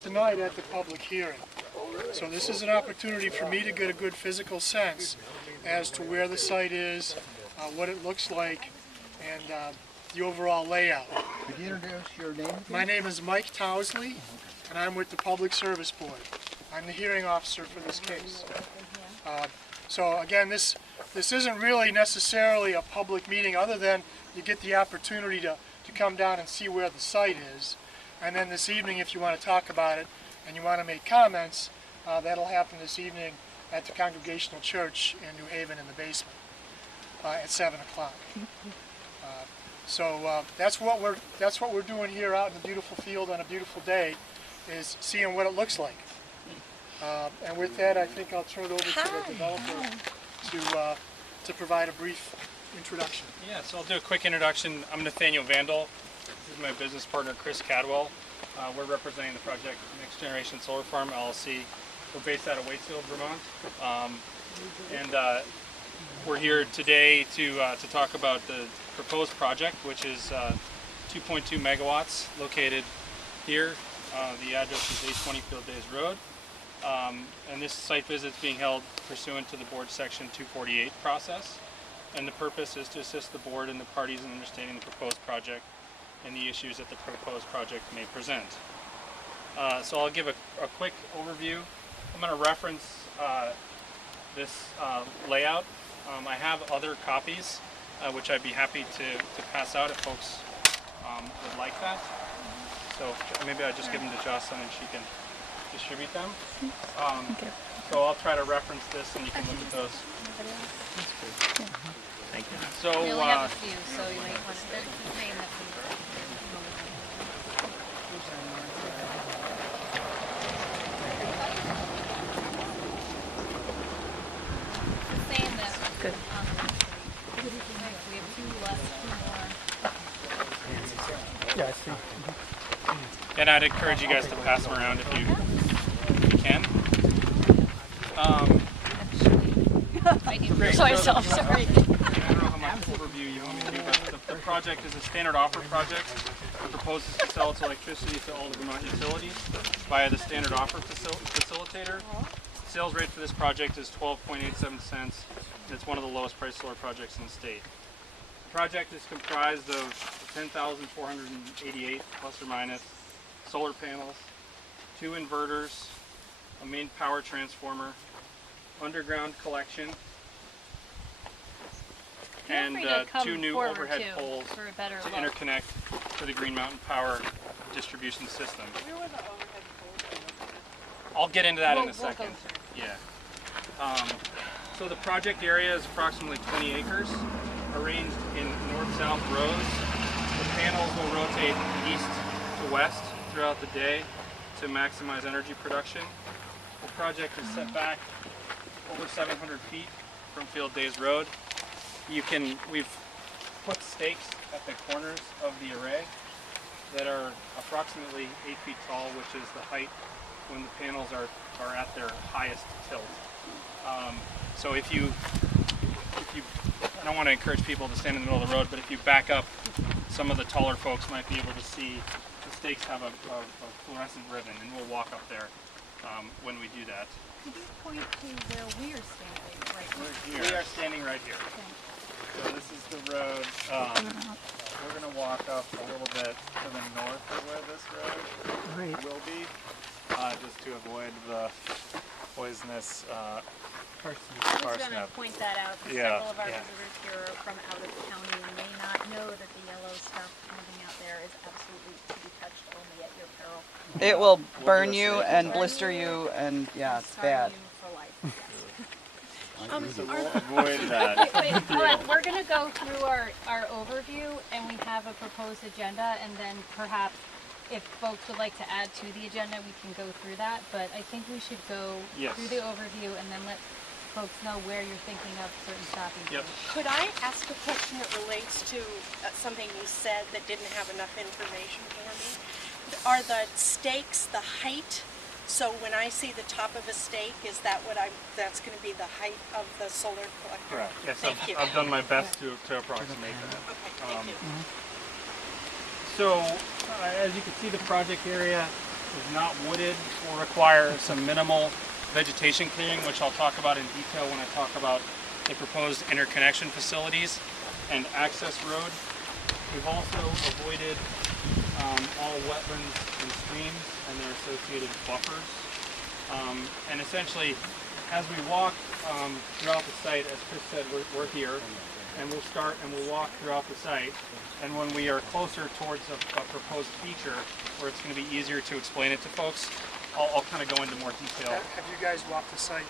Tonight at the public hearing. So this is an opportunity for me to get a good physical sense as to where the site is, what it looks like, and the overall layout. Could you introduce your name? My name is Mike Towsley, and I'm with the Public Service Board. I'm the hearing officer for this case. So again, this isn't really necessarily a public meeting other than you get the opportunity to come down and see where the site is. And then this evening, if you want to talk about it and you want to make comments, that'll happen this evening at the Congregational Church in New Haven in the basement at 7 o'clock. So that's what we're doing here out in the beautiful field on a beautiful day, is seeing what it looks like. And with that, I think I'll turn it over to the developer to provide a brief introduction. Yeah, so I'll do a quick introduction. I'm Nathaniel Vandal. This is my business partner, Chris Cadwell. We're representing the project Next Generation Solar Farm, LLC. We're based out of Waitsfield, Vermont. And we're here today to talk about the proposed project, which is 2.2 megawatts located here. The address is 820 Field Days Road. And this site visit is being held pursuant to the board section 248 process. And the purpose is to assist the board and the parties in understanding the proposed project and the issues that the proposed project may present. So I'll give a quick overview. I'm going to reference this layout. I have other copies which I'd be happy to pass out if folks would like that. So maybe I'll just give them to Jocelyn and she can distribute them. So I'll try to reference this and you can look at those. Thank you. So, we only have a few, so you might want to name that for saying that. Good. We have two left, 2 more. Yeah, I see. And I'd encourage you guys to pass them around if you can. So myself, sorry. I don't know how much overview you want me to do, but the project is a standard offer project. It proposes to sell its electricity to all the Vermont utilities via the standard offer facilitator. The sales rate for this project is 12.87 cents, and it's one of the lowest priced solar projects in the state. The project is comprised of 10,488 plus or minus solar panels, 2 inverters, a main power transformer, underground collection, and 2 new overhead poles to interconnect to the Green Mountain Power distribution system. I'll get into that in a second. Yeah. So the project area is approximately 20 acres, arranged in north-south rows. The panels will rotate east to west throughout the day to maximize energy production. The project is set back over 700 feet from Field Days Road. We've put stakes at the corners of the array that are approximately 8 feet tall, which is the height when the panels are at their highest tilt. So if you, I don't want to encourage people to stand in the middle of the road, but if you back up, some of the taller folks might be able to see the stakes have a fluorescent ribbon, and we'll walk up there when we do that. Could you point to where we are standing right here? We are standing right here. Okay. So this is the road. We're going to walk up a little bit to the north of where this road will be, just to avoid the poisonous parsnip. I'm just going to point that out because several of our visitors here are from out of county and may not know that the yellow stuff moving out there is absolutely to be touched only at your peril. It will burn you and blister you, and yeah, it's bad. You for life. So we'll avoid that. Wait, hold on. We're going to go through our overview, and we have a proposed agenda, and then perhaps if folks would like to add to the agenda, we can go through that. But I think we should go through the overview and then let folks know where you're thinking of certain stopping points. Could I ask a question that relates to something you said that didn't have enough information for me? Are the stakes the height? So when I see the top of a stake, is that that's going to be the height of the solar collector? Correct. Yes, Thank you. I've done my best to approximate that. Okay, thank you. So, as you can see, the project area is not wooded, will require some minimal vegetation clearing, which I'll talk about in detail when I talk about the proposed interconnection facilities and access road. We've also avoided all wetlands and streams and their associated buffers. And essentially, as we walk throughout the site, as Chris said, we're here, and we'll start and we'll walk throughout the site. And when we are closer towards a proposed feature, where it's going to be easier to explain it to folks, I'll kind of go into more detail. Have you guys walked the site?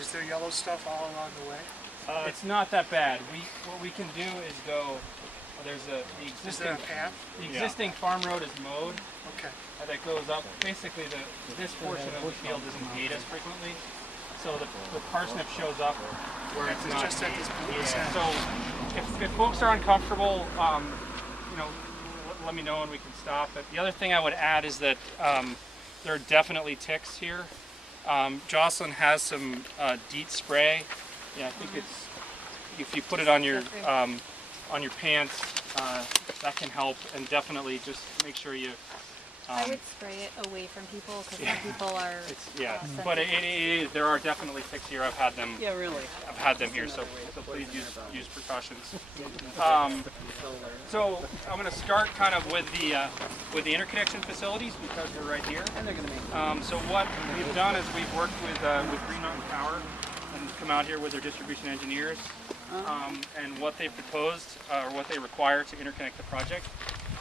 Is there yellow stuff all along the way? It's not that bad. What we can do is go. There's the Is there existing a path? the existing farm road is mowed. Okay. That goes up. Basically, this portion of the field isn't gate as frequently, so the parsnip shows up where it's not. Just at this blue Yeah. center. So if folks are uncomfortable, you know, let me know and we can stop. But the other thing I would add is that there are definitely ticks here. Jocelyn has some DEET spray. Yeah, I think it's if you put it on your pants, that can help, and definitely just make sure you. I would spray it away from people because some people are. But there are definitely ticks here. I've had them. Yeah, really. I've had them here, so please use precautions. So I'm going to start kind of with the interconnection facilities because we're right here. So what we've done is we've worked with Green Mountain Power and come out here with their distribution engineers, and what they proposed or what they require to interconnect the project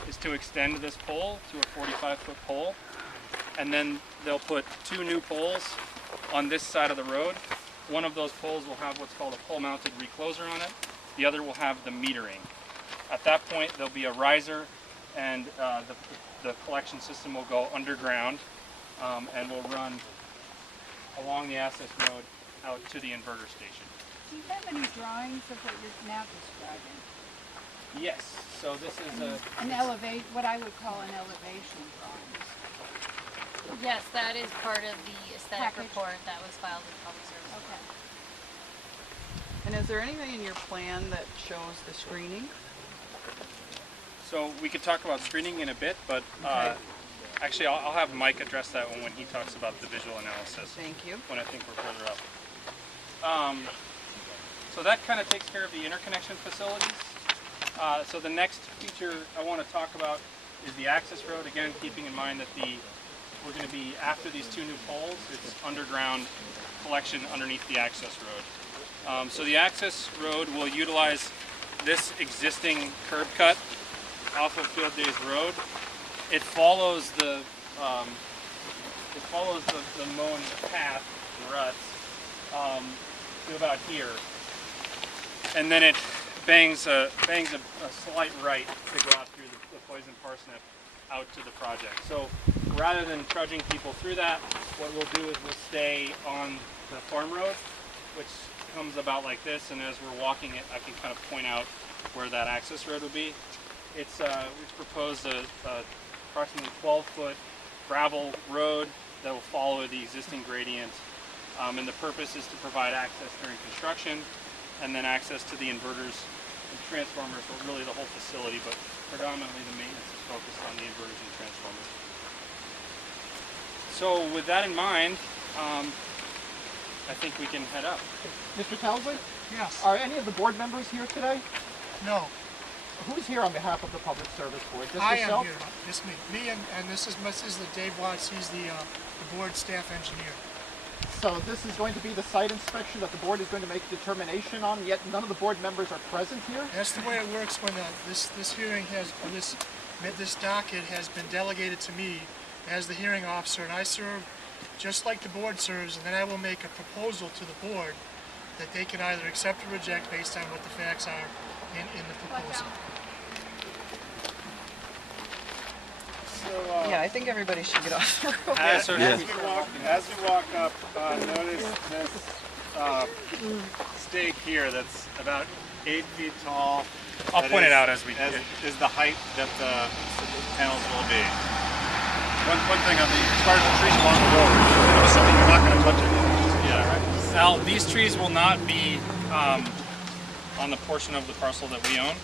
is to extend this pole to a 45-foot pole, and then they'll put 2 new poles on this side of the road. One of those poles will have what's called a pole-mounted recloser on it. The other will have the metering. At that point, there'll be a riser, and the collection system will go underground, and will run along the access road out to the inverter station. Do you have any drawings of what you're now describing? Yes. So this is What I would call an elevation drawing. Yes, that is part of the aesthetic Package. report that was filed with Public Service. Okay. And is there anything in your plan that shows the screening? So we could talk about screening in a bit, but Okay. actually I'll have Mike address that when he talks about the visual analysis. Thank you. When I think we're further up. So that kind of takes care of the interconnection facilities. So the next feature I want to talk about is the access road. Again, keeping in mind that we're going to be after these 2 new poles. It's underground collection underneath the access road. So the access road will utilize this existing curb cut off of Field Days Road. It follows the mown path, the ruts, to about here, and then it bangs a slight right to go out through the poison parsnip out to the project. So rather than trudging people through that, what we'll do is we'll stay on the farm road, which comes about like this, and as we're walking it, I can kind of point out where that access road would be. It's proposed a approximately 12-foot gravel road that will follow the existing gradient, and the purpose is to provide access during construction, and then access to the inverters and transformers, so really the whole facility, but predominantly the maintenance is focused on the inverters and transformers. So with that in mind, I think we can head up. Mr. Townsley, Yes. are any of the board members here today? No. Who's here on behalf of the Public Service Board? Just I am yourself? here. It's me. And this is the Dave Watts. He's the board staff engineer. So this is going to be the site inspection that the board is going to make a determination on, yet none of the board members are present here? That's the way it works when this hearing this docket has been delegated to me as the hearing officer, and I serve just like the board serves, and then I will make a proposal to the board that they can either accept or reject based on what the facts are in the proposal. Yeah, I think everybody should get off the road. As we walk up, notice this stake here that's about 8 feet tall. I'll That point it is- out as we is the height that the panels will be. One thing on as far as the trees along the road, I'm assuming you're not going to touch it. Yeah. Now, these trees will not be on the portion of the parcel that we own.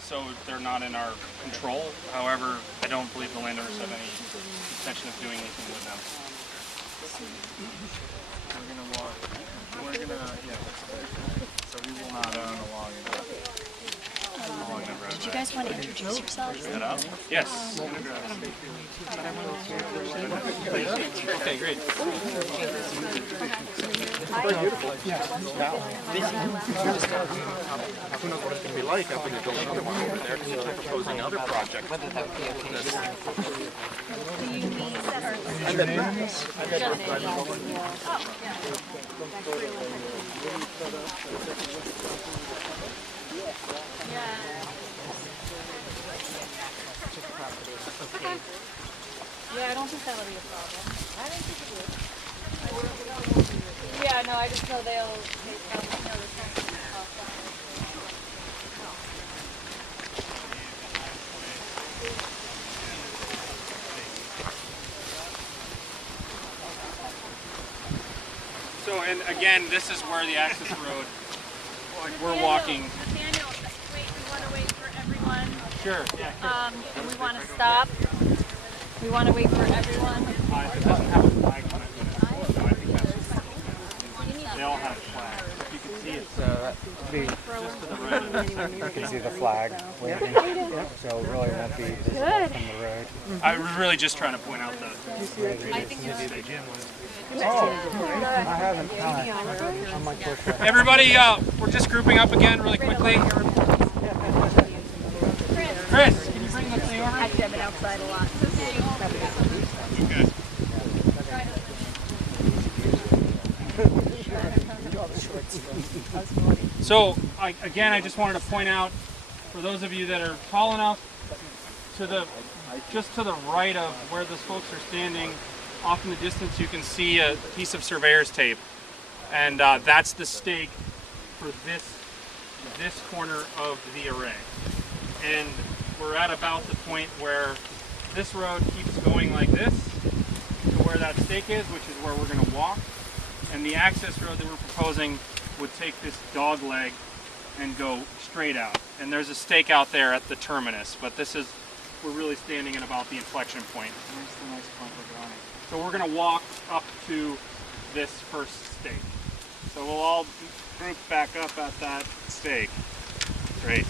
So they're not in our control. However, I don't believe the landowners have any intention of doing anything with them. We're gonna, yeah. So we will not own along the road. Did you guys want to introduce yourselves? Yes. Okay, great. Who knows what it's going to be like up in the building other one over there, because they're proposing another project. Whether that would be Yeah, I don't think that'll be a problem. I don't think it will. Yeah, no, I just know they probably know the sense. So, and again, this is where the access road, like we're walking. Nathaniel, wait, we want to wait for everyone. Sure, yeah. And we want to stop. We want to wait for everyone. It doesn't have a flag on it. So I think that's just, they all have flags. You can see it's just to the right. You can see the flag waving, so it really won't be visible from the road. I was really just trying to point out the. I think it's I haven't. I'm like close to Everybody, we're just grouping up again really quickly. Chris, can you bring this thing over? Actually, I've been outside a lot. So, again, I just wanted to point out, for those of you that are tall enough, just to the right of where those folks are standing, off in the distance you can see a piece of surveyor's tape. And that's the stake for this corner of the array. And we're at about the point where this road keeps going like this to where that stake is, which is where we're going to walk. And the access road that we're proposing would take this dog leg and go straight out. And there's a stake out there at the terminus, but we're really standing at about the inflection point. Where's the nice point we're going? So we're going to walk up to this first stake. So we'll all group back up at that stake. Great.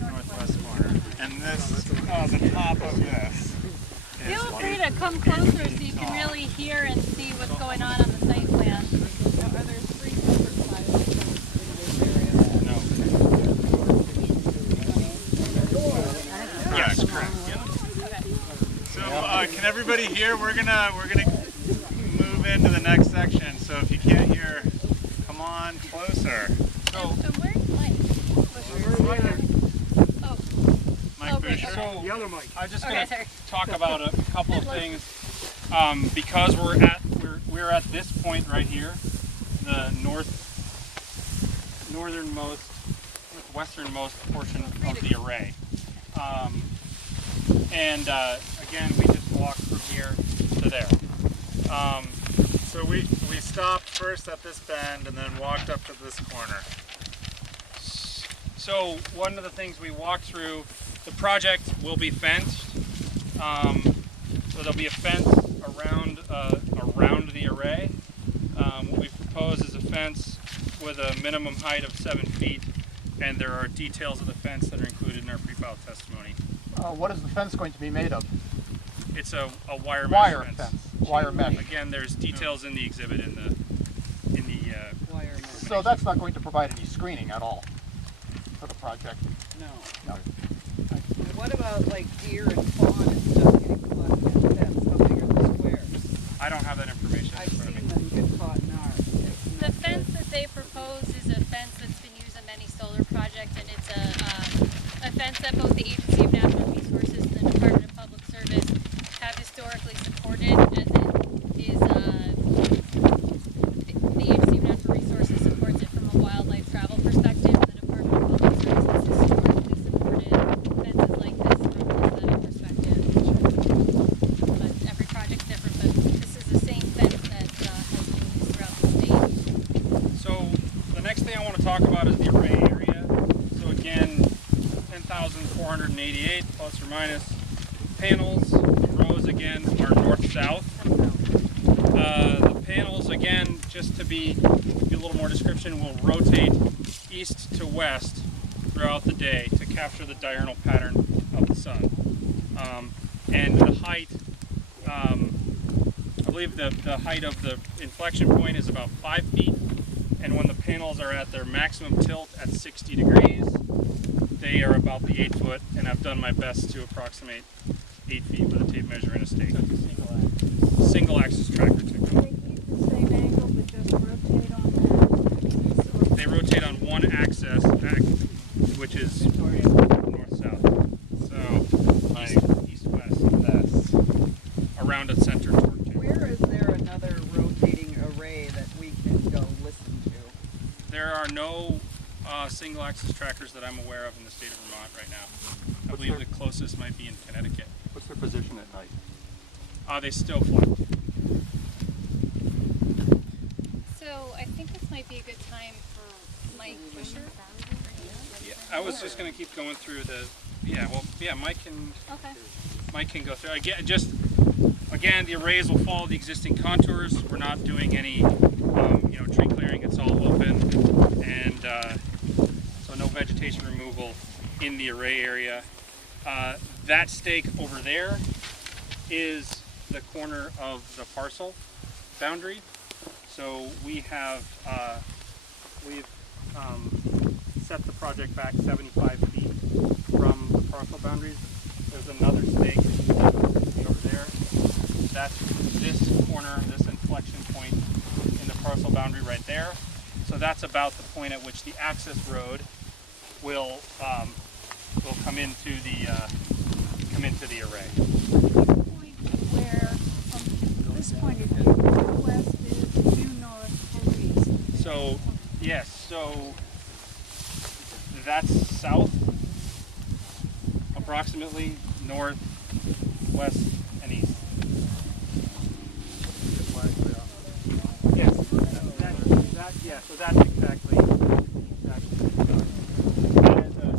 northwest corner. And this, the top of this. Feel free to come closer so you can really hear and see what's going on the site plan. Now, are there 3 separate silos in this area? Yes, correct. So can everybody hear? We're gonna move into the next section. So if you can't hear, come on closer. And where's Mike? Oh, Mike okay. Fisher. So The other mic. I'm just Okay, going sorry. to talk about a couple of things. Because we're at this point right here, the westernmost portion of the array. Again, we just walked from here to there. So we stopped first at this bend and then walked up to this corner. So one of the things we walked through, the project will be fenced. So there'll be a fence around the array. What we propose is a fence with a minimum height of 7 feet, and there are details of the fence that are included in our pre-filed testimony. What is the fence going to be made of? It's a wire mesh Wire fence. fence. Wire mesh. Again, there's details in the exhibit in the Wire mesh. So that's not going to provide any screening at all for the project. No. No. And what about like deer and fawn and stuff getting caught in that fence? How big are the squares? I don't have that information in I've front of seen me. them get caught in ours. The fence that they propose is a fence that's been used on many solar projects, and it's a fence that both the Agency of Natural Resources and the Department of Public Service have historically supported, as it is, the Agency of Natural Resources supports it from a wildlife travel perspective. The Department of Public Services has historically supported fences like this from an aesthetic perspective. But every project's different, but this is the same fence that has been used throughout the state. So the next thing I want to talk about is the array area. So again, 10,488 plus or minus panels. The rows again are north-south. The panels again, just to give a little more description, will rotate east to west throughout the day to capture the diurnal pattern of the sun. And the height, I believe the height of the inflection point is about 5 feet. And when the panels are at their maximum tilt at 60 degrees, they are about the 8 foot, and I've done my best to approximate 8 feet with a tape measure and a stake. Single axis tracker too. They keep the same angle, but just rotate on that. They rotate on one axis, which is north-south. So east-west. That's around a center torque tube. Where is there another rotating array that we can go listen to? There are no single axis trackers that I'm aware of in the state of Vermont right now. I believe the closest might be in Connecticut. What's their position at night? They still fly. So I think this might be a good time for Mike Fisher. Yeah, I was just going to keep going through Mike can go through. Again, the arrays will follow the existing contours. We're not doing any, tree clearing. It's all open, and so no vegetation removal in the array area. That stake over there is the corner of the parcel boundary. So we have we've set the project back 75 feet from the parcel boundaries. There's another stake over there. That's this corner, this inflection point in the parcel boundary right there. So that's about the point at which the access road will come into the array. Point where, from this point of view, west is due north or east. So, yes, so that's south, approximately, north, west, and east. Yes, so that's exactly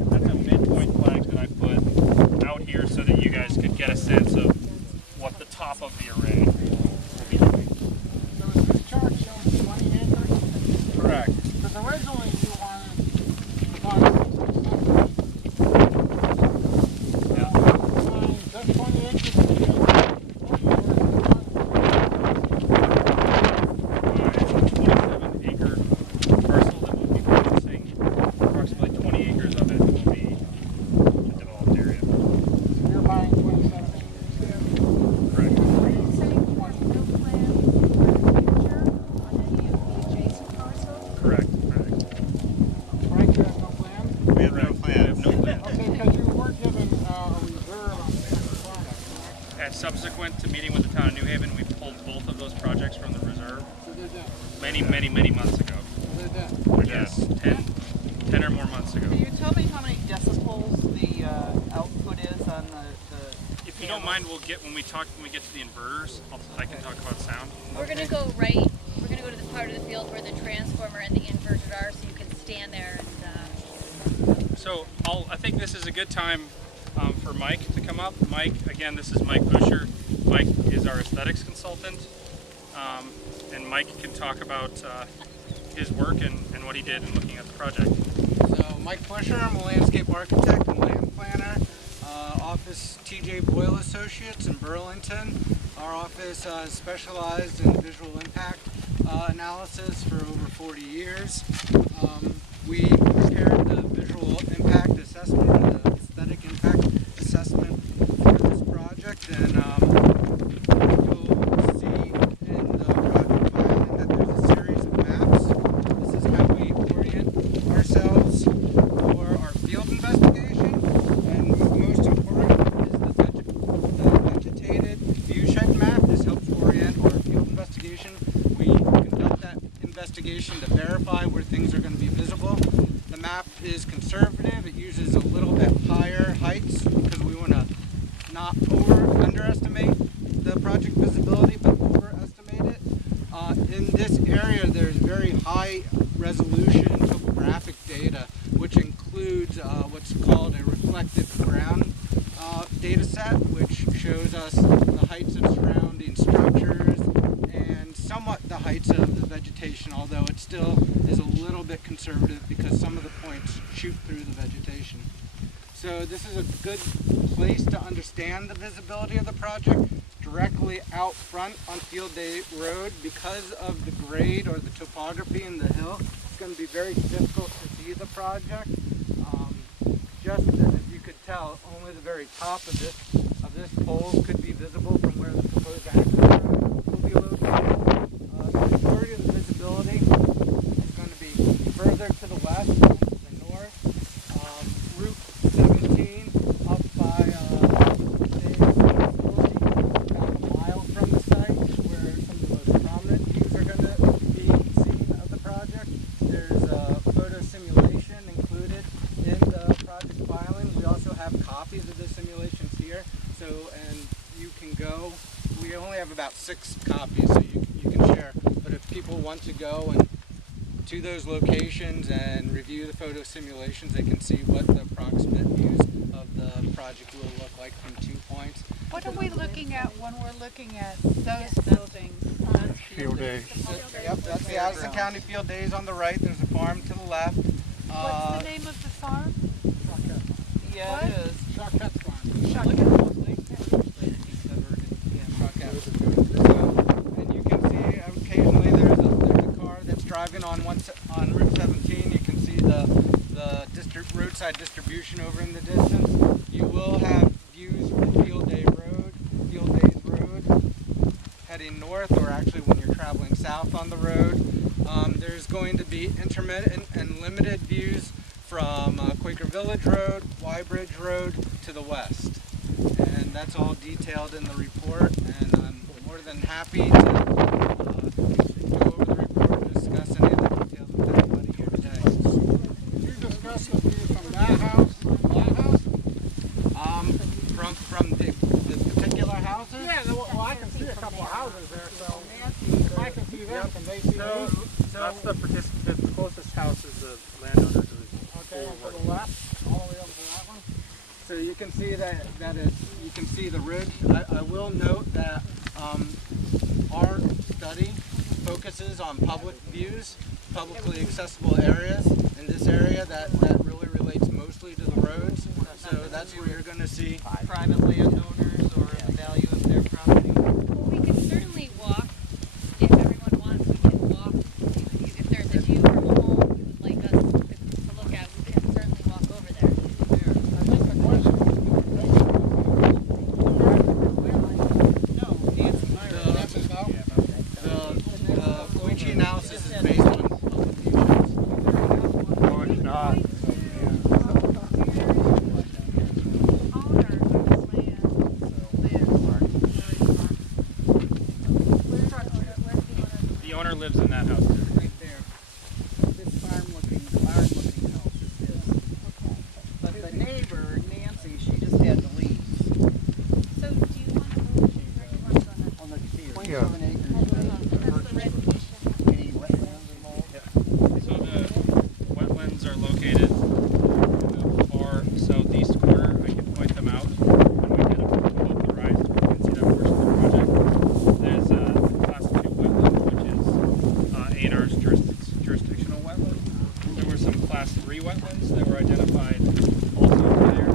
that's a midpoint flag that I put out here so that you guys could get a sense of what the top of the array will be doing. So is this chart showing 20 acres? Correct. Because originally you wanted went to meeting with the town of New Haven. We pulled both of those projects from the reserve So they're done. many months ago. They're done. Yes, 10 or more months ago. Can you tell me how many decibels the output is on the If you don't mind, we'll get when we get to the inverters. I can talk about sound. We're gonna go right. We're gonna go to the part of the field where the transformer and the inverter are, so you can stand there and. So I think this is a good time for Mike to come up. Mike, again, this is Mike Busher. Mike is our aesthetics consultant, and Mike can talk about his work and what he did in looking at the project. So Mike Busher, I'm a landscape architect and land planner. Office TJ Boyle Associates in Burlington. Our office has specialized in visual impact analysis for over 40 years. We prepared the visual impact assessment and the aesthetic impact assessment for this project, and you'll see in the project filing that there's a series of maps. This is how we orient ourselves for our field investigation, and most important is the vegetated viewshed map. This helps orient our field investigation. We conduct that investigation to verify where things are going to be visible. The map is conservative. It uses a little bit higher heights because we want to not underestimate the project visibility, but overestimate it. In this area, there's very high resolution topographic data, which includes what's called a reflective ground data set, which shows us the heights of surrounding structures and somewhat the heights of the vegetation, although it still is a little bit conservative because some of the points shoot through the vegetation. So this is a good place to understand the visibility of the project. Directly out front on Field Day Road, because of the grade or the topography in the hill, it's going to be very difficult to see the project. Just as you could tell, only the very top of this pole could be visible from where the proposed access road will be located. The majority of the visibility is going to be further to the west, to the north. Route 17 up by about a mile from the site, where some of the most prominent views are going to be seen of the project. There's a photo simulation included in the project filing. We also have copies of the simulations here, and you can go. We only have about 6 copies, so you can share. But if people want to go and to those locations and review the photo simulations, they can see what the approximate views of the project will look like from 2 points. What are we looking at when we're looking at those buildings? Field day. Yep, that's the Addison County Field Days on the right. There's a farm to the left. What's the name of the farm? Yeah, What? it is. Shotcut farm. And you can see occasionally there's a car that's driving on Route 17. You can see the roadside distribution over in the distance. You will have views from Field Days Road, heading north, or actually when you're traveling south on the road. There's going to be intermittent and limited views from Quaker Village Road, Y Bridge Road to the west. And that's all detailed in the report, and I'm more than happy to go over the report and discuss any of the details with everybody here today. Did you discuss the view from that house and that house? From the particular houses? Yeah, well, I can see a couple of houses there, so if I can see them, can they see me? That's the participant. The closest house is the landowner who's Okay, and to the left, all the way up to that one? So you can see you can see the ridge. I will note that our study focuses on public views, publicly accessible areas. In this area, that really relates mostly to the roads. So that's where you're going to see Private landowners or the value of their property. Well, we can certainly walk, if everyone wants, we can walk. If there's a view from a home you would like us to look at, we can certainly walk over there. I think the question is, no. the Koichi analysis is based on public views. No, it's not. Owner of the land 3 wetlands that were identified also over there.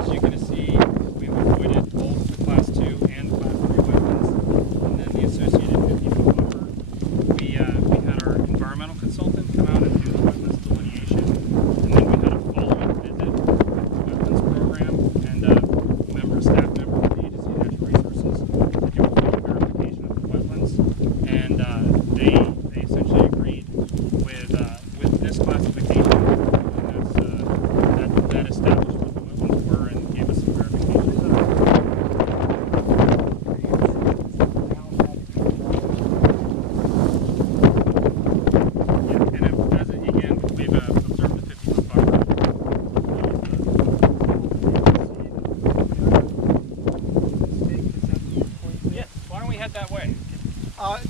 As you can see, we've avoided both the Class 2 and Class 3 wetlands, and then the associated 50-foot buffer. We had our environmental consultant come out and do the wetlands delineation, and then we had a follow-up visit to the wetlands program, and a staff member from the Agency of Natural Resources to do a full verification of the wetlands, and they essentially agreed with this classification, and that established what the wetlands were and gave us some verification. Yeah, and as again, we've observed the 50-foot buffer. Yes, why don't we head that way?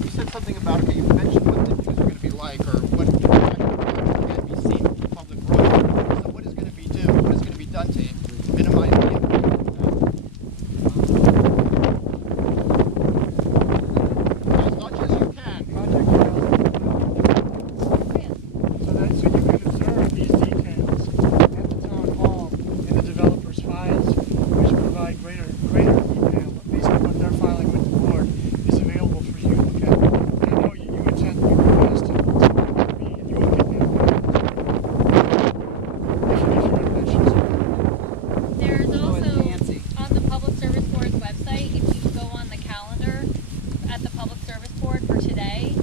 You said something about, okay, you mentioned what the views are going to be like, or what can be seen from the public road. So what is going to be done to minimize the impact? As much as you can. So you can observe these details at the town hall in the developer's files, which provide greater detail. Basically, what they're filing with the board is available for you to look at. And I know you intend to request to me, and you will get that. If your intentions are. There's Oh, also, and Nancy. on the Public Service Board's website, if you go on the calendar at the Public Service Board for today,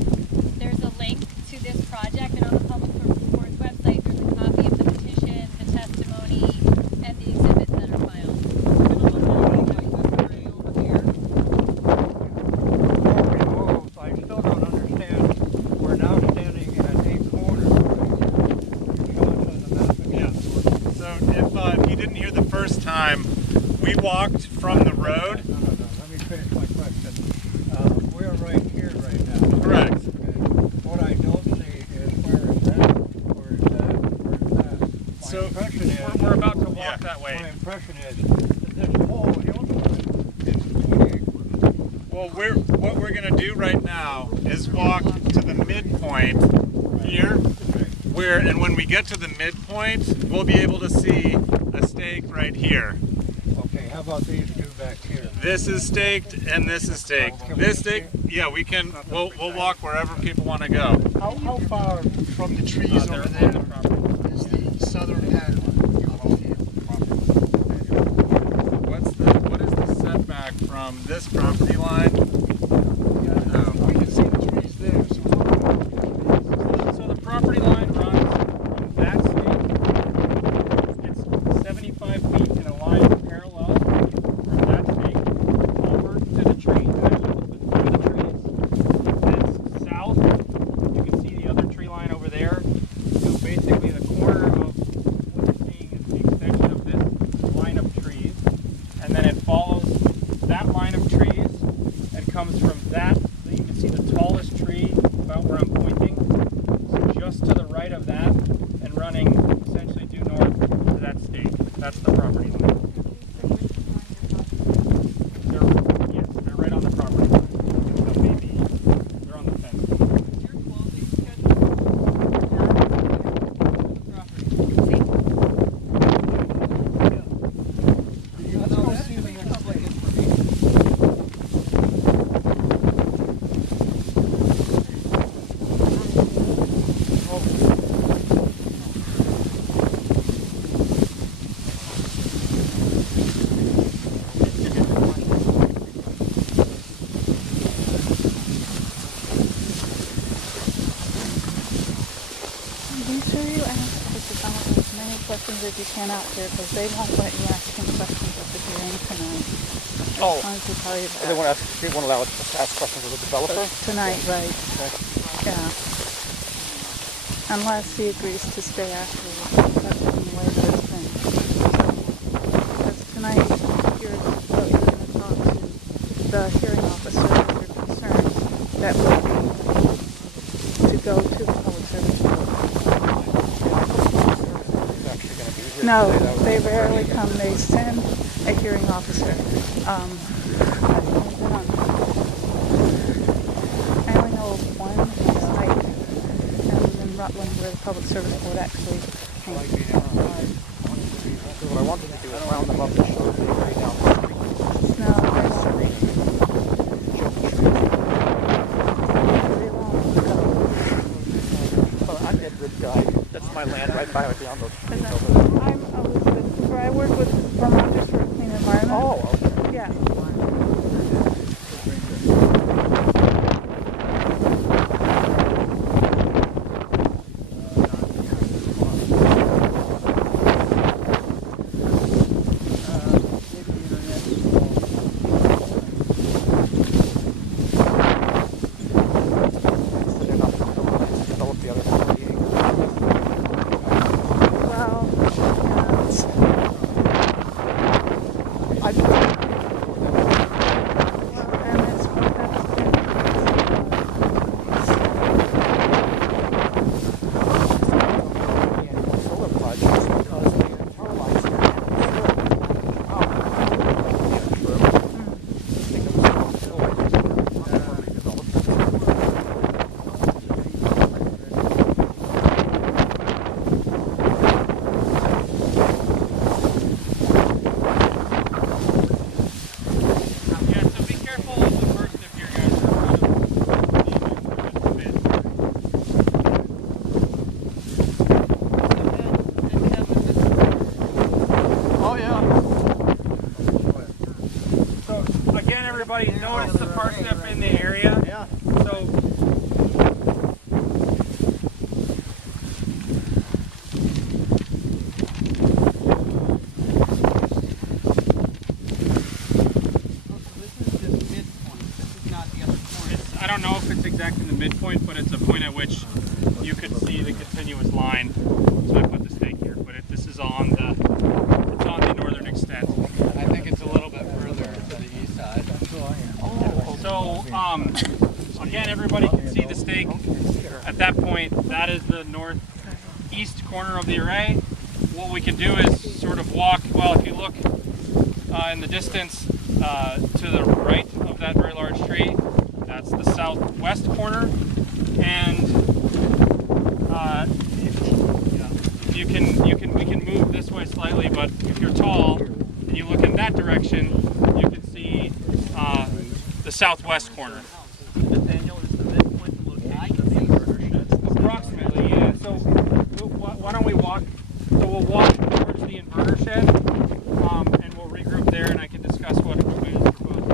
there's a link to this project, and on the Public Service Board's website, there's a copy of the petition, the testimony, and the exhibits that are filed. I still don't understand. We're now standing at a corner. Yeah. So if you didn't hear the first time, we walked from the road. No. Let me finish my question. We're right here right now. Correct. Okay. What I don't see is where is that? Where is that? Where is that? My So impression is, we're about to walk Yeah. that way. my impression is that this whole hillside is 20 acres. Well, what we're going to do right now is walk to the midpoint here, and when we get to the midpoint, we'll be able to see a stake right here. Okay, how about these two back here? This is staked and this is staked. This stake, yeah, we'll walk wherever people want to go. How far from the trees over there is the southern end of the field? What is the setback from this property line? We can see the trees there, So the property line runs from that stake. It's 75 feet in a line parallel from that stake over to the tree, actually between the trees. Then south, you can see the other tree line over there. So basically the corner of what you're seeing is the extension of this line of trees. And then it follows that line of trees and comes from that. So you can see the tallest tree about where I'm pointing. So just to the right of that and running essentially due north to that stake. That's the property line. Yes, they're right on the property line. So maybe they're on the fence. Your closing schedule? Let's go see the next public information. Make sure you ask the developer as many questions as you can out there, because they won't let you ask him questions at the hearing tonight. I Oh. just wanted to tell you They that. won't allow us to ask questions of the developer? Tonight, right. Yeah. Unless he agrees to stay afterwards. That's the way that it's been. Because tonight, you're going to talk to the hearing officer with your concerns that will be to go to the public service board. No, they rarely come. They send a hearing officer. I only know of one site in Rutland where the Public Service Board actually paint. What I wanted to do is round them up and show them right down the street. No, they won't. Oh, I'm Edward Guy. That's my land right by down those streets I'm over there. Elizabeth. I work with Vermonters for a Clean Environment. Oh, okay. Yeah. Everybody notice the parsnip in the area? Yeah. So I don't know if it's exactly the midpoint, but it's a point at which you could see the continuous line. So I put the stake here, but this is on the northern extent. I think it's a little bit further to the east side. So again, everybody can see the stake. At that point, that is the northeast corner of the array. What we can do is sort of walk. Well, if you look in the distance to the right of that very large tree, that's the southwest corner, and we can move this way slightly. But if you're tall and you look in that direction, you can see the southwest corner. Nathaniel, is the midpoint the location of the inverter sheds? Approximately, yeah. So why don't we walk? So we'll walk towards the inverter shed, and we'll regroup there, and I can discuss what equipment is proposed.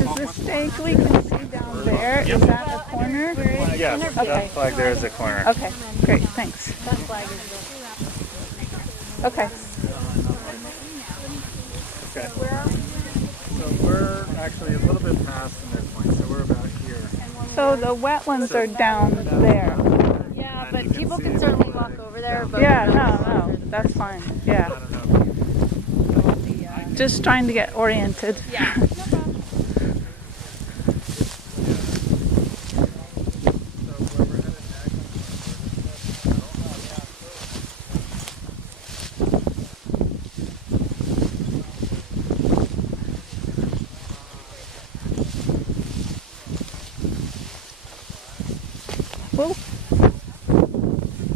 Is the stake we can see down there? Yep. Is that a corner? Yes, Okay. that flag there is a corner. Okay, great, thanks. Okay. Okay. So we're actually a little bit past the midpoint, so we're about here. So the wetlands are down there. Yeah, but people can certainly walk over there. But Yeah, no, that's fine. Yeah. Just trying to get oriented. Yeah. Whoa.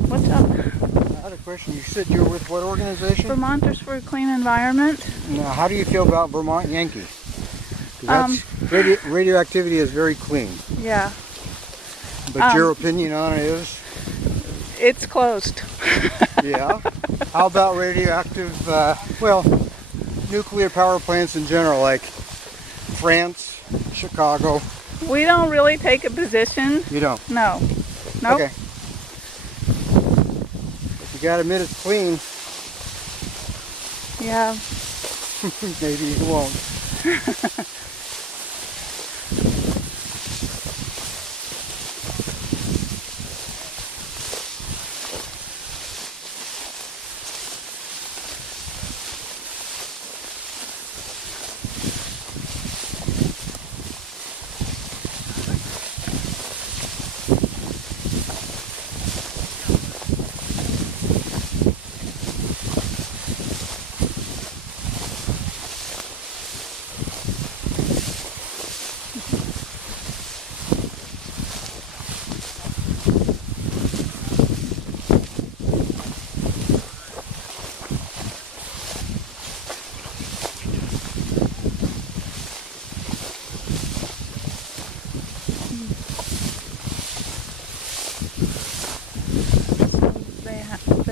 What's up? I had a question. You said you were with what organization? Vermonters for a Clean Environment. Now, how do you feel about Vermont Yankee? 'Cause radioactivity is very clean. Yeah. But your opinion on it is? It's closed. Yeah. How about radioactive, nuclear power plants in general, like France, Chicago? We don't really take a position. You don't? No. Nope. Okay. If you gotta admit it's clean, Yeah. maybe you won't.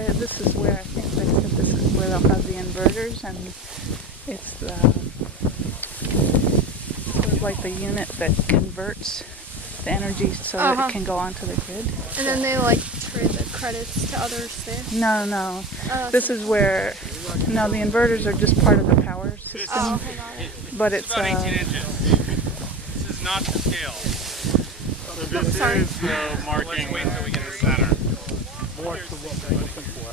this is where I think they said this is where they'll have the inverters, and it's like the unit that converts the energy so that it can go onto the grid. And then they like trade the credits to others there? No. This is where, no, the inverters are just part of the power system. But it's about 18 inches. This is not the scale. So this is the marking wait till we get to the center. More to what we're looking for.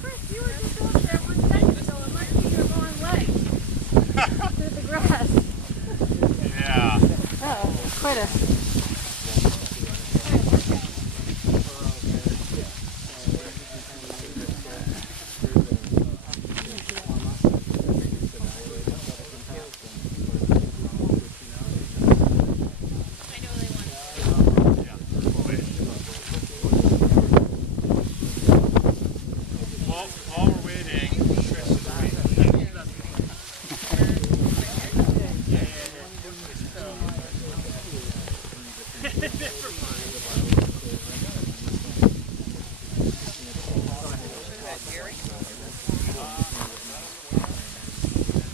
Chris, you were just over there 1 second ago. It might be your wrong way. Through the grass. Yeah. Oh, quite a... While we're waiting,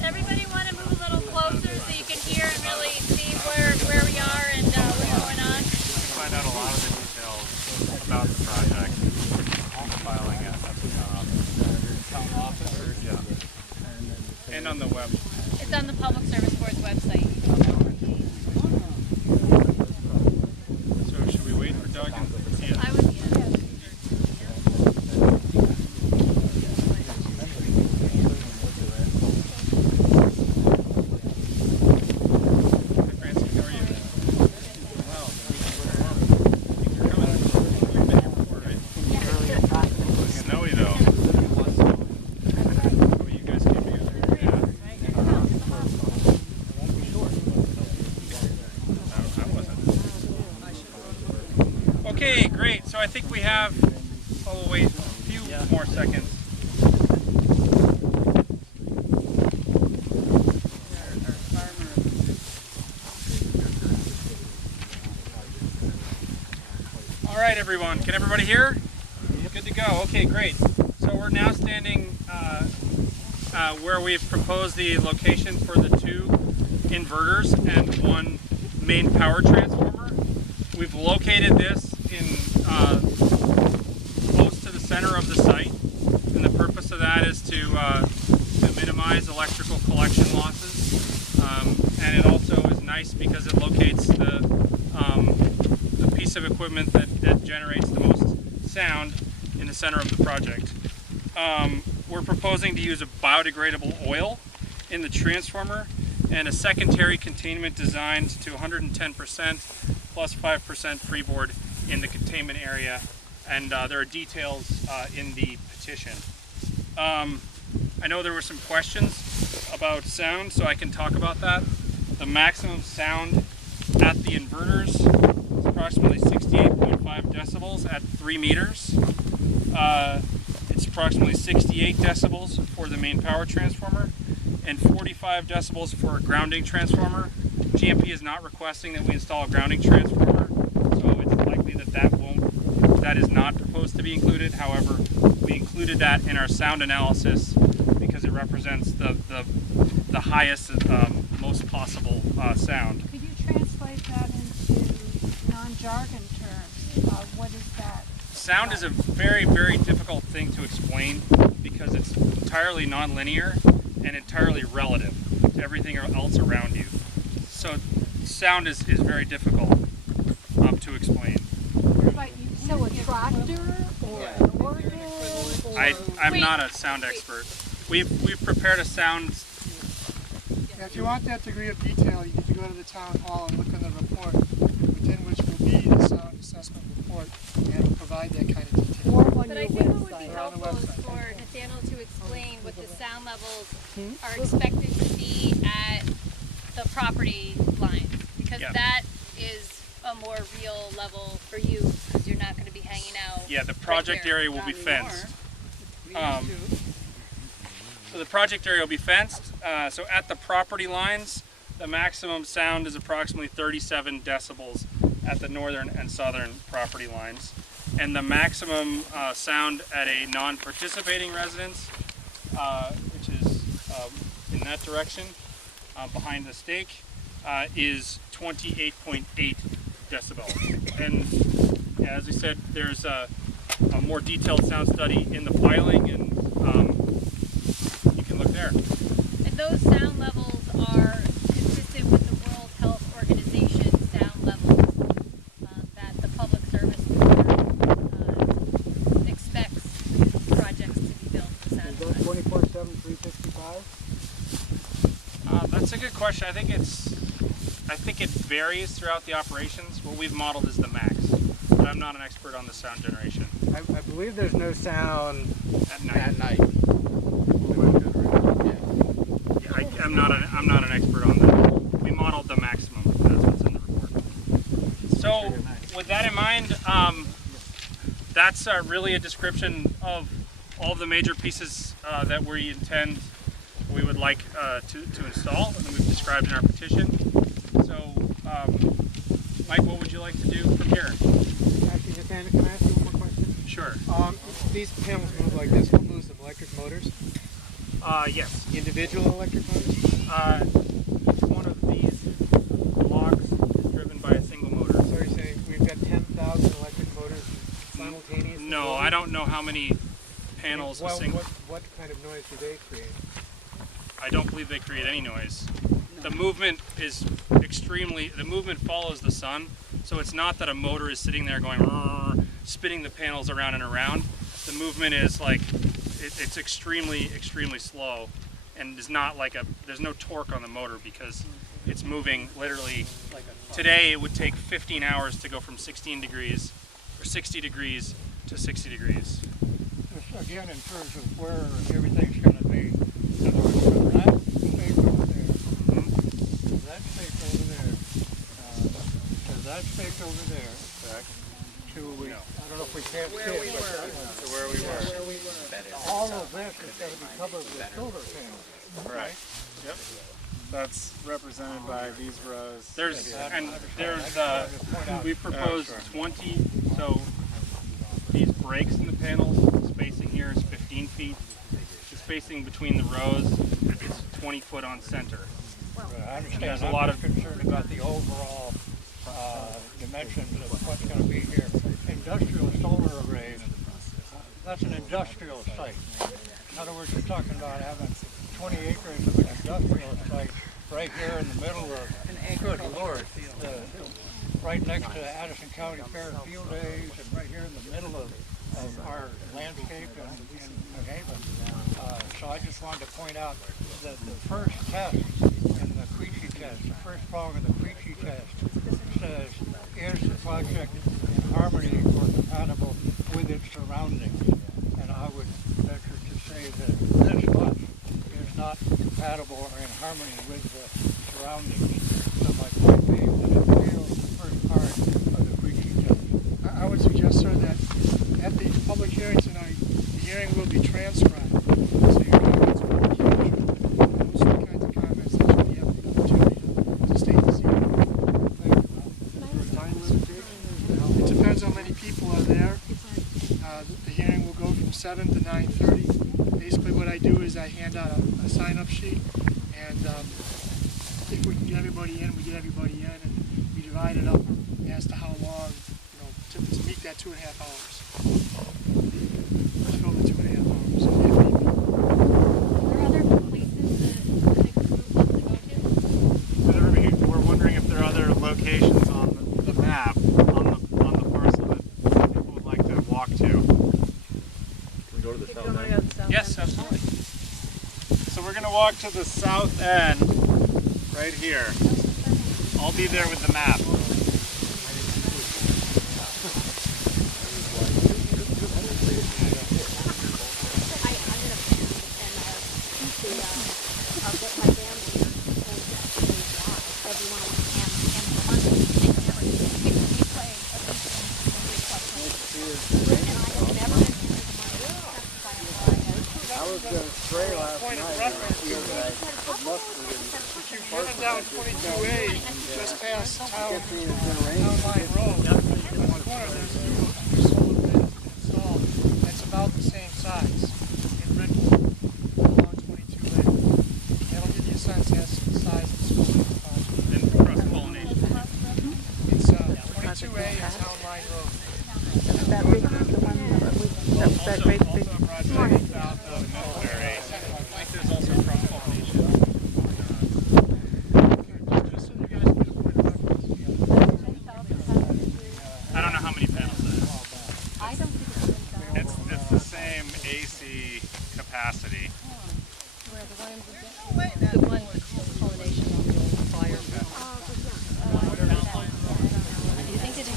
Everybody want to move a little closer so you can hear and really see where we are and what's going on? find out a lot of the details about the project. Filing it at the town office, or yeah. And on the web. It's on the Public Service Board's website. So should we wait for Doug and Tia? I would, Francie, how are you? Well, you're coming. You've been here before, right? It's snowy though. Oh, you guys came together. Yeah. I wasn't. Okay, great. So I think we have, oh, we'll wait a few more seconds. All right, everyone. Can everybody hear? Good to go. Okay, great. So we're now standing where we've proposed the location for the 2 inverters and 1 main power transformer. We've located this in close to the center of the site, and the purpose of that is to minimize electrical collection losses. And it also is nice because it locates the piece of equipment that generates the most sound in the center of the project. We're proposing to use a biodegradable oil in the transformer and a secondary containment designed to 110% plus 5% freeboard in the containment area, and there are details in the petition. I know there were some questions about sound, so I can talk about that. The maximum sound at the inverters is approximately 68.5 decibels at 3 meters. It's approximately 68 decibels for the main power transformer and 45 decibels for a grounding transformer. GMP is not requesting that we install a grounding transformer, so it's likely that that is not proposed to be included. However, we included that in our sound analysis because it represents the highest, most possible sound. Could you translate that into non-jargon terms? What is that? Sound is a very, very difficult thing to explain because it's entirely nonlinear and entirely relative to everything else around you. So sound is very difficult to explain. So a tractor or an organ? I'm not a sound expert. We've prepared a sound. If you want that degree of detail, you need to go to the town hall and look in the report, within which will be the sound assessment report, and provide that kind of detail. But I think what would be helpful is for Nathaniel to explain what the sound levels are expected to be at the property line, because that is a more real level for you, because you're not going to be hanging out. Yeah, the project area will be fenced. So the project area will be fenced. So at the property lines, the maximum sound is approximately 37 decibels at the northern and southern property lines. and the maximum sound at a non-participating residence, which is in that direction behind the stake, is 28.8 decibels. And as I said, there's a more detailed sound study in the filing, and you can look there. And those sound levels are consistent with the World Health Organization sound levels that the Public Service Board expects projects to be built to satisfy. Is that 24/7, 365? That's a good question. I think it varies throughout the operations. What we've modeled is the max, but I'm not an expert on the sound generation. I believe there's no sound At night. at night. Yeah, I'm not an expert on that. We modeled the maximum. That's what's in the report. So, with that in mind, that's really a description of all of the major pieces that we would like to install, and we've described in our petition. So, Mike, what would you like to do from here? Actually, Nathaniel, can I ask you one more question? Sure. These panels move like this. What moves them? Electric motors? Yes. Individual electric motors? Each one of these blocks is driven by a single motor. So you're saying we've got 10,000 electric motors simultaneously? No, I don't know how many panels Well, a single. what kind of noise do they create? I don't believe they create any noise. The movement is the movement follows the sun, so it's not that a motor is sitting there going spinning the panels around and around. The movement is like, it's extremely slow, and is not like there's no torque on the motor because it's moving literally. Today it would take 15 hours to go from 16 degrees or 60 degrees to 60 degrees. Just again, in terms of where everything's going to be. In other words, from that stake over there, that stake over there, to that stake over there, to we, I don't know if we can't see it, but To where we were. all of this is going to be covered with solar panels. Right. Yep. That's represented by these rows. We proposed 20, so these breaks in the panels, the spacing here is 15 feet. The spacing between the rows is 20 foot on center. I understand. There's a I'm lot just concerned about the overall dimensions of what's going to be here. Industrial solar arrays, that's an industrial site. In other words, we're talking about having 20 acres of an industrial site right here in the middle of, good Lord, right next to Addison County Fair and Field Days, and right here in the middle of our landscape in New Haven. So I just wanted to point out that the first test in the Creechy test, the first prong of the Creechy test, says, is the project in harmony or compatible with its surroundings? And I would venture to say that this much is not compatible or in harmony with the surroundings. So my point being that it fails the first part of the Creechy test. I would suggest, sir, that at the public hearing tonight, the hearing will be transcribed. So your comments will be captured. Those are the kinds of comments that you have the opportunity to state this evening. It depends how many people are there. The hearing will go from 7 to 9:30. Basically what I do is I hand out a sign-up sheet, and if we can get everybody in, we get everybody in, and we divide it up as to how long, to meet that 2.5 hours. Fill the 2.5 hours. If need be. Are there other places that the group wants to go to? We're wondering if there are other locations on the map, on the parcel that people would like to walk to. Can we go to the south end? Yes, absolutely. So we're going to walk to the south end, right here. I'll be there with the map. Down 22A, just past Town Line Road. In the corner, there's a solar That big, the one that great big. Also a project south of Millbury. There's also cross-pollination. I don't know how many panels that is. I don't think it's It's the same AC capacity. where the one pollination on the fire. You think it is?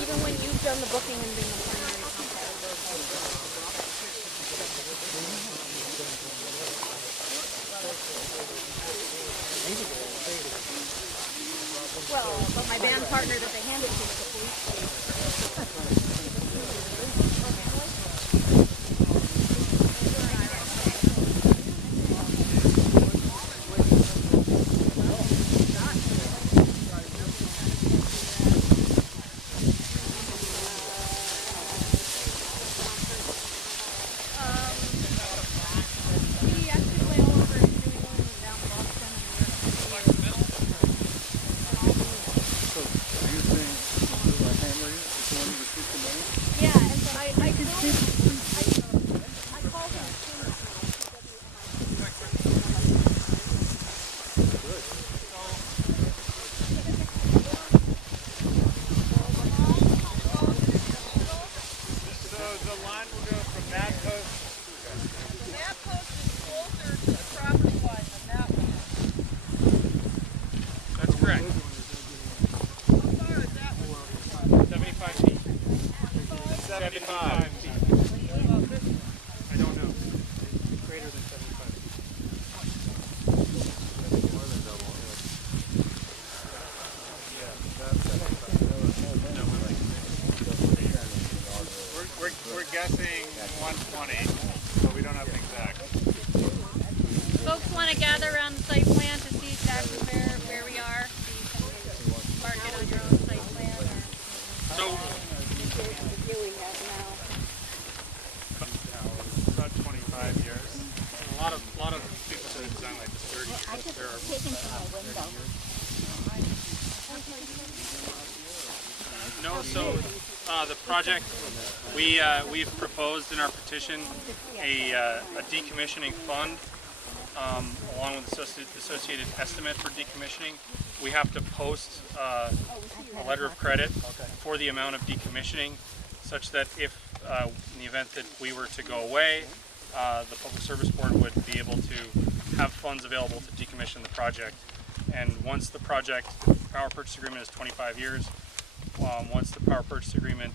Even when you've done the booking and been the primary contact. Well, but my band partner that they handed to was a police chief. We actually play all over New England and down Boston and New York City. Yeah, and so I called him. So the line will go from that post. That post is closer to the property line than that one. That's correct. How far is that one? 75 feet. 75 feet. I don't know. Greater than 75 feet. We're guessing 120, but we don't have an exact. Folks want to gather around the site plan to see exactly where we are. So you can mark it on your own site plan. So, About 25 years. a lot of people say design like this 30 years. There are no, so the project, we've proposed in our petition a decommissioning fund along with associated estimate for decommissioning. We have to post a letter of credit for the amount of decommissioning, such that if in the event that we were to go away, the Public Service Board would be able to have funds available to decommission the project. And once the project power purchase agreement is 25 years, once the power purchase agreement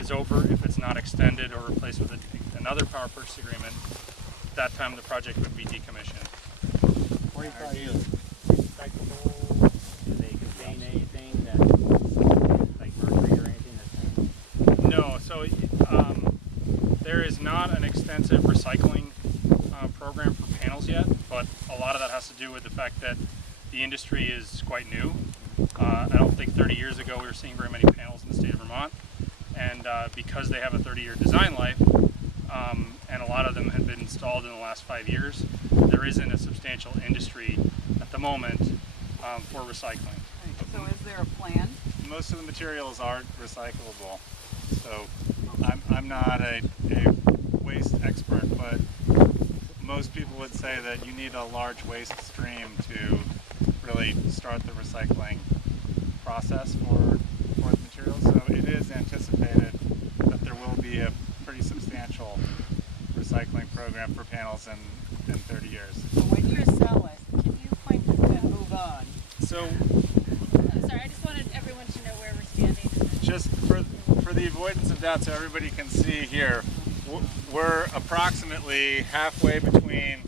is over, if it's not extended or replaced with another power purchase agreement, that time the project would be decommissioned. 25 years. Recyclable, do they contain anything that, like mercury or anything that's... No, so there is not an extensive recycling program for panels yet, but a lot of that has to do with the fact that the industry is quite new. I don't think 30 years ago we were seeing very many panels in the state of Vermont, and because they have a 30-year design life, and a lot of them have been installed in the last 5 years, there isn't a substantial industry at the moment for recycling. So is there a plan? Most of the materials aren't recyclable, so I'm not a waste expert, but most people would say that you need a large waste stream to really start the recycling process for the materials. So it is anticipated that there will be a pretty substantial recycling program for panels in 30 years. So when you sell it, can you point to and move on? So, Sorry, I just wanted everyone to know where we're standing. just for the avoidance of doubt, so everybody can see here, we're approximately halfway between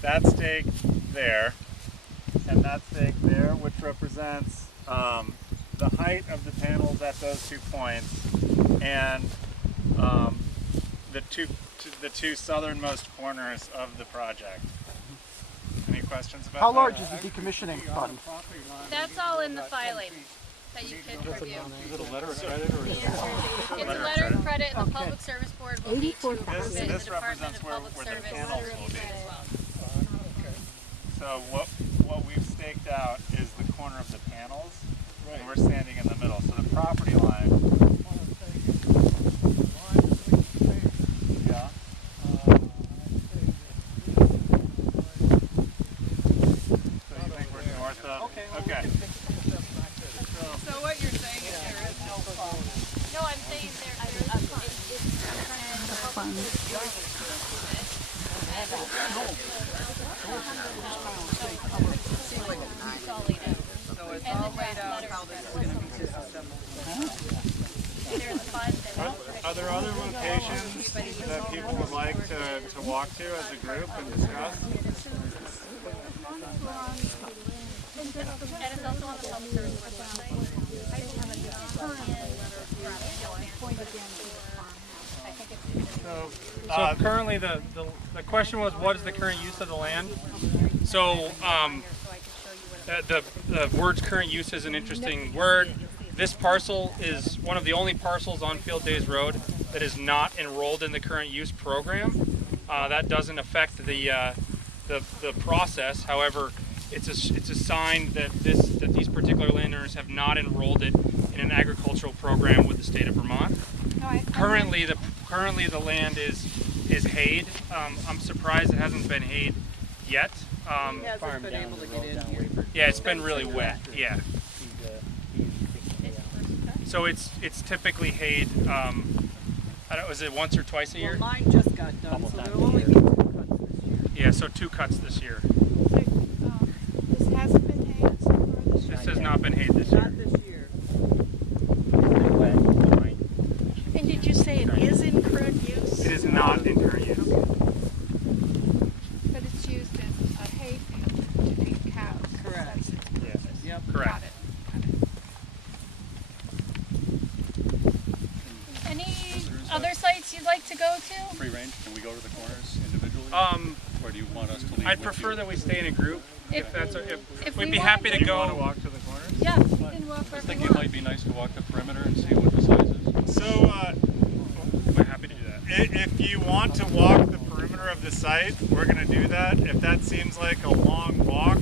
that stake there and that stake there, which represents the height of the panels at those 2 points and the two southernmost corners of the project. Any questions about How that? large is the decommissioning fund? That's all in the filing that you can review. Is it a letter of credit or is it? It's a letter of credit, and the Public Service Board will need to approve it, and the This Department represents of where Public the Service panels will will need be. it as well. So what we've staked out is the corner of the panels, and we're standing in the middle. So the property line. Yeah. So you think we're north of? Okay. So what you're saying is there is no fund? No, I'm saying there's a fund. So it's all laid out how this is going to be disassembled. Are there other locations that people would like to walk to as a group and discuss? And it's also on the Public Service Board website. I don't have So currently the question was, what is the current use of the land? So the word's current use is an interesting word. This parcel is one of the only parcels on Field Days Road that is not enrolled in the current use program. That doesn't affect the process. However, it's a sign that these particular landowners have not enrolled it in an agricultural program with the state of Vermont. Currently the land is hayed. I'm surprised it hasn't been hayed yet. He hasn't been able to get in here. Yeah, it's been really wet. Yeah. So it's typically hayed. I don't know, is it once or twice a year? Well, mine just got done, so there will only be 2 cuts this year. Yeah, so 2 cuts this year. This hasn't been hayed so far this year? This has not been hayed this year. Not this year. And did you say it is in current use? It is not in current use. But it's used as a hay field to feed cows. Correct. Yes. Yep. Correct. Got it. Any other sites you'd like to go to? Free range, can we go to the corners individually? Or do you want us to leave I'd with prefer you? that we stay in a group. If If we'd we be want happy to to. go. Want to walk to the corners? Yeah, we can walk I wherever think we it might want. be nice to walk the perimeter and see what the size is. So I'm happy to do that. if you want to walk the perimeter of the site, we're going to do that. If that seems like a long walk,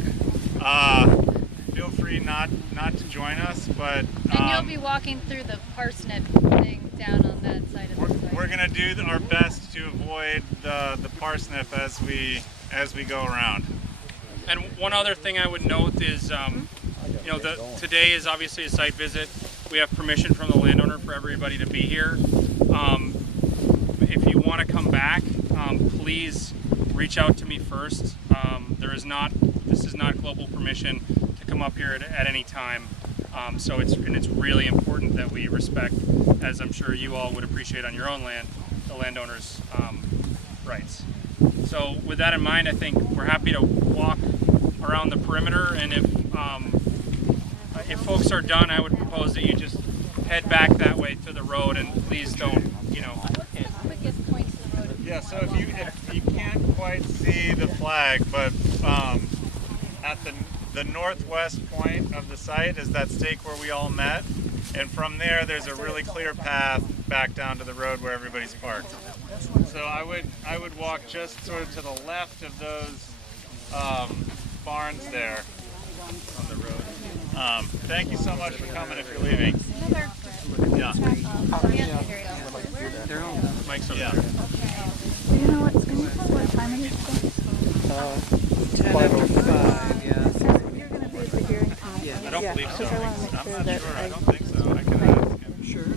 feel free not to join us. But And you'll be walking through the parsnip thing down on that side of the site. we're going to do our best to avoid the parsnip as we go around. And one other thing I would note is, you know, today is obviously a site visit. We have permission from the landowner for everybody to be here. If you want to come back, please reach out to me first. This is not global permission to come up here at any time. So it's really important that we respect, as I'm sure you all would appreciate on your own land, the landowner's rights. So with that in mind, I think we're happy to walk around the perimeter, and if folks are done, I would propose that you just head back that way to the road, and please don't, you know. What's the quickest point to the road? Yeah, so if you can't quite see the flag, but at the northwest point of the site is that stake where we all met, and from there's a really clear path back down to the road where everybody's parked. So I would walk just sort of to the left of those barns there on the road. Thank you so much for coming if you're leaving. Yeah. Mike's over Yeah. there. Do you know what time it is? 10 after 5, yeah. You're going to be at the hearing tonight? Yeah. I don't believe so. Because I want to make I'm sure not that sure. I don't think so. I can ask him. Sure.